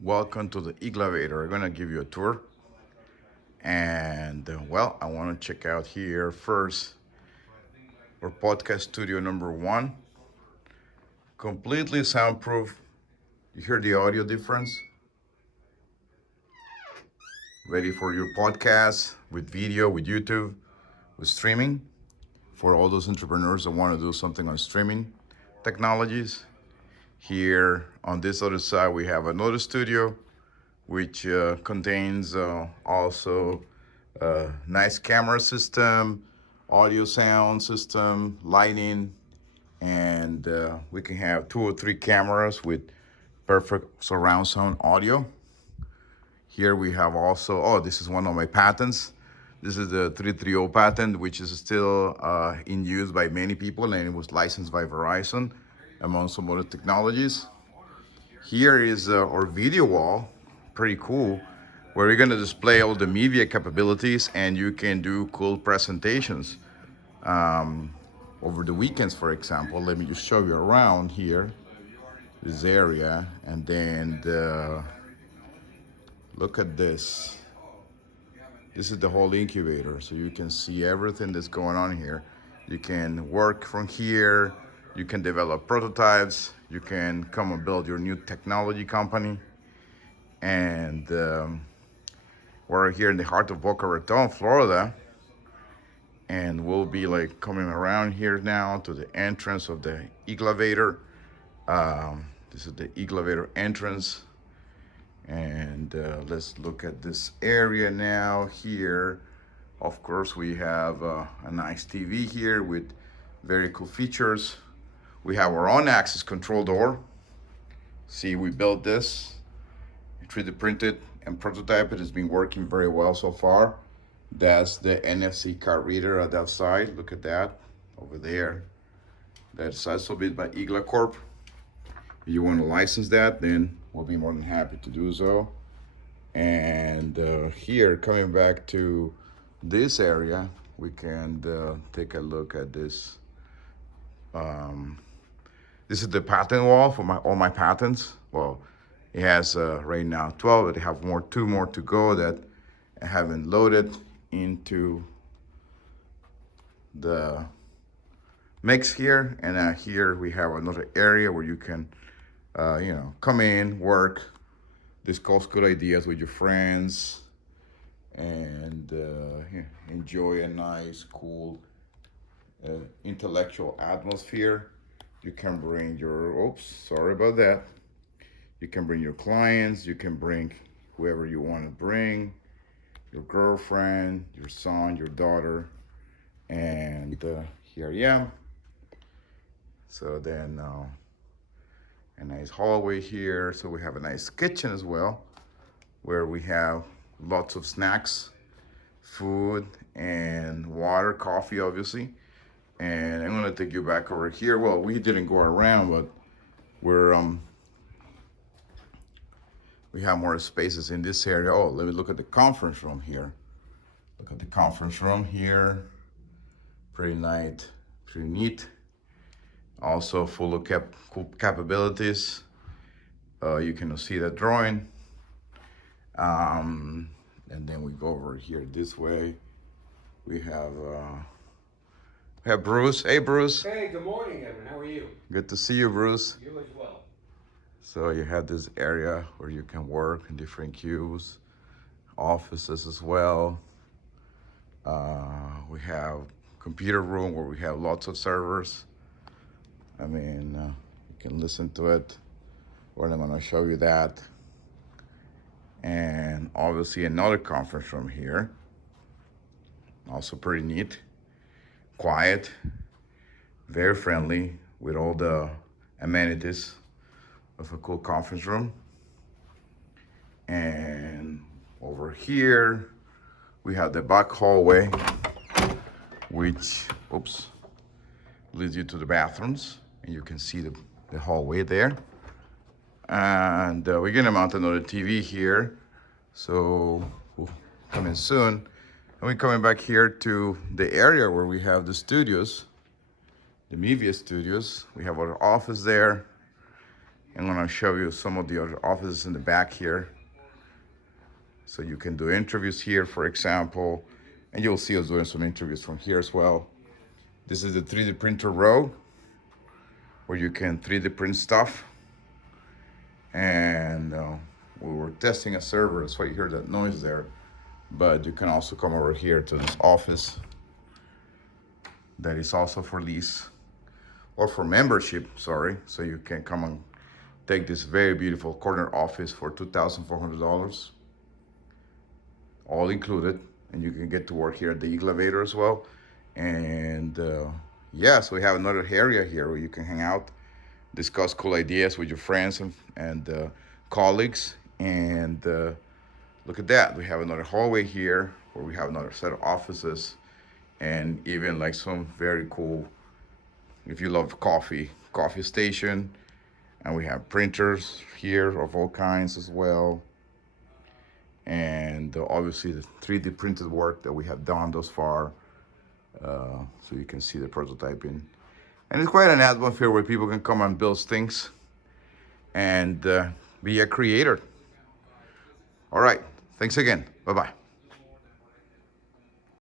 Welcome to the EGLAVATOR. I'm gonna give you a tour, and I want to check out here first our podcast studio number one, completely soundproof. You hear the audio difference? Ready for your podcast with video, with YouTube, with streaming. For all those entrepreneurs that want to do something on streaming technologies, here on this other side we have another studio which contains also a nice camera system, audio sound system, lighting, and we can have 2 or 3 cameras with perfect surround sound audio. Here we have also, this is one of my patents. This is the 330 patent, which is still in use by many people, and it was licensed by Verizon, among some other technologies. Here is our video wall, pretty cool, where we're gonna display all the media capabilities and you can do cool presentations. Over the weekends, for example, let me just show you around here, this area, and then look at this. This is the whole incubator, so you can see everything that's going on here. You can work from here, you can develop prototypes, you can come and build your new technology company. And we're here in the heart of Boca Raton, Florida, and we'll be like coming around here now to the entrance of the EGLAVATOR. This is the EGLAVATOR entrance, and let's look at this area now. Here, of course, we have a nice TV here with very cool features. We have our own access control door. See, we built this, 3D printed and prototype. It has been working very well so far. That's the NFC card reader at that side. Look at that over there. That's also built by EGLA Corp. If you want to license that, then we'll be more than happy to do so. And here, coming back to this area, we can take a look at this. This is the patent wall for all my patents. Well, it has right now 12. It have two more to go that I haven't loaded into the mix here. And here we have another area where you can, come in, work, discuss good ideas with your friends, and enjoy a nice, cool, intellectual atmosphere. You can bring your, sorry about that. You can bring your clients, you can bring whoever you want to bring, your girlfriend, your son, your daughter, and here I am. So then a nice hallway here. So we have a nice kitchen as well, where we have lots of snacks, food, and water, coffee, obviously. And I'm gonna take you back over here. Well, we didn't go around, but we have more spaces in this area. Oh, let me look at the conference room here. Look at the conference room here. Pretty nice, pretty neat. Also full of cool capabilities. You can see that drawing. And then we go over here this way. We have Bruce. Hey, Bruce. Hey, good morning, Evan. How are you? Good to see you, Bruce. You as well. So you have this area where you can work in different cubes, offices as well. We have computer room where we have lots of servers. I mean, you can listen to it. Where I'm gonna show you that. And obviously another conference room here. Also pretty neat, quiet, very friendly with all the amenities of a cool conference room. And over here, we have the back hallway, which, leads you to the bathrooms. And you can see the hallway there. And we're gonna mount another TV here. So we'll come in soon. And we're coming back here to the area where we have the studios, the media studios. We have our office there. I'm gonna show you some of the other offices in the back here. So you can do interviews here, for example, and you'll see us doing some interviews from here as well. This is the 3D printer row where you can 3D print stuff. And we were testing a server, that's why you hear that noise there. But you can also come over here to this office that is also for lease or for membership, sorry. So you can come and take this very beautiful corner office for $2,400, all included. And you can get to work here at the EGLAVATOR as well. And yeah, so we have another area here where you can hang out, discuss cool ideas with your friends and colleagues. And look at that, we have another hallway here where we have another set of offices, and even like some very cool, if you love coffee station. And we have printers here of all kinds as well. And obviously the 3D printed work that we have done thus far. So you can see the prototyping. And it's quite an atmosphere where people can come and build things and be a creator. All right, thanks again, bye-bye.